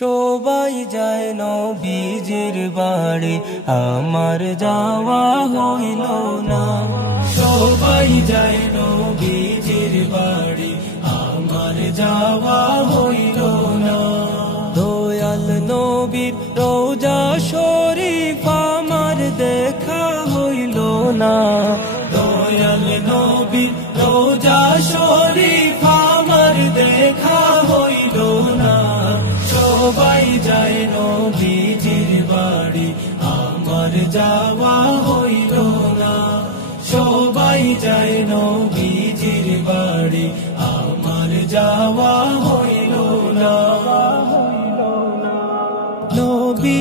সবাই যায় নবীজির বাড়ি, আমার যাওয়া হইল না। সবাই যায় নবীজির বাড়ি, আমার যাওয়া হইল না। দয়াল নবীর রওজা শরীফ আমার দেখা হইল না। দয়াল নবীর রওজা শরীফ আমার দেখা হইল না। সবাই যায় নবীজির বাড়ি, আমার যাওয়া হইল না। সবাই যায় নবীজির বাড়ি, আমার যাওয়া হইল না। নবী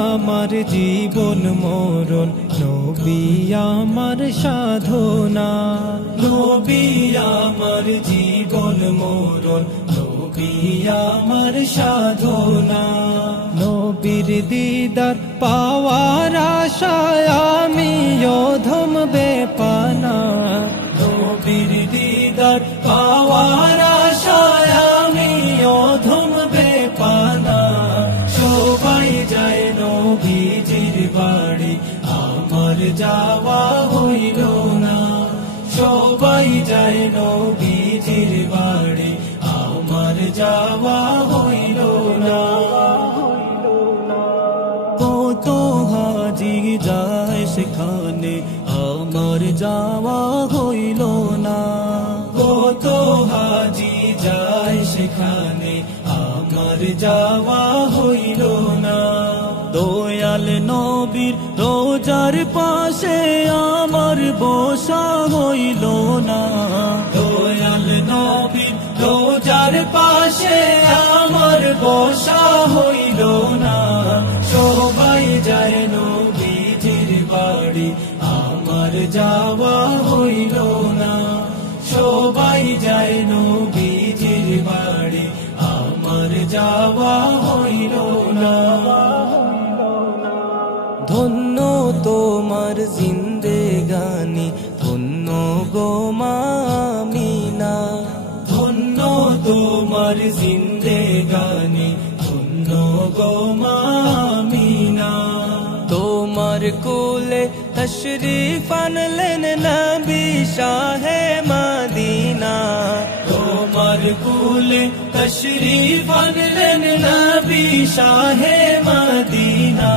আমার জীবন মরণ, নবী আমার সাধনা। নবী আমার জীবন মরণ, নবী আমার সাধনা। নবীর দিদার পাওয়ার আশায় আমি অধম বেপানা। নবীর দিদার পাওয়ার আশায় আমি অধম বেপানা। সবাই যায় নবীজির বাড়ি, আমার যাওয়া হইল না। সবাই যায় নবীজির বাড়ি, আমার যাওয়া হইল না। কত হাজি যায় সেখানে, আমার যাওয়া হইল না। কত হাজি যায় সেখানে, আমার যাওয়া হইল না। দয়াল নবীর রোজার পাশে আমার বসা হইল না। দয়াল নবীর রোজার পাশে আমার বসা হইল না। সবাই যায় নবীজির বাড়ি, আমার যাওয়া হইল না। সবাই যায় নবীজির বাড়ি, আমার যাওয়া হইল না। ধন্য তোমার জিন্দেগানি, ধন্য গো মা আমিনা। ধন্য তোমার জিন্দেগানি, ধন্য গো মা আমিনা। তোমার কোলে তশরিফ আনলেন নবী শাহে মদিনা। তোমার কোলে তশরিফ আনলেন নবী শাহে মদিনা।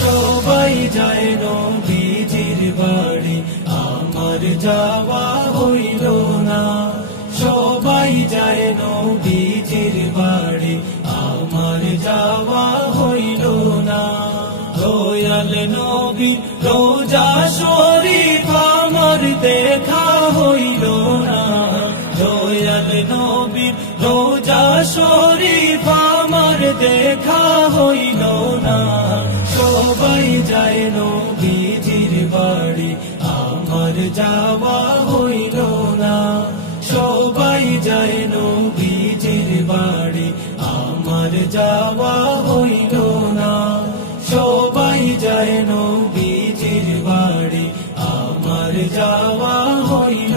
সবাই যায় নবীজির বাড়ি, আমার যাওয়া হইল না। সবাই যায় নবীজির বাড়ি, আমার যাওয়া হইল না। দয়াল নবীর রওজা শরীফ আমার দেখা হইল না। দয়াল নবীর রওজা শরীফ আমার দেখা হইল না। সবাই যায় নবীজির বাড়ি, আমার যাওয়া হইল না। সবাই যায় নবীজির বাড়ি, আমার যাওয়া হইল না। সবাই যায় নবীজির বাড়ি, আমার যাওয়া হইল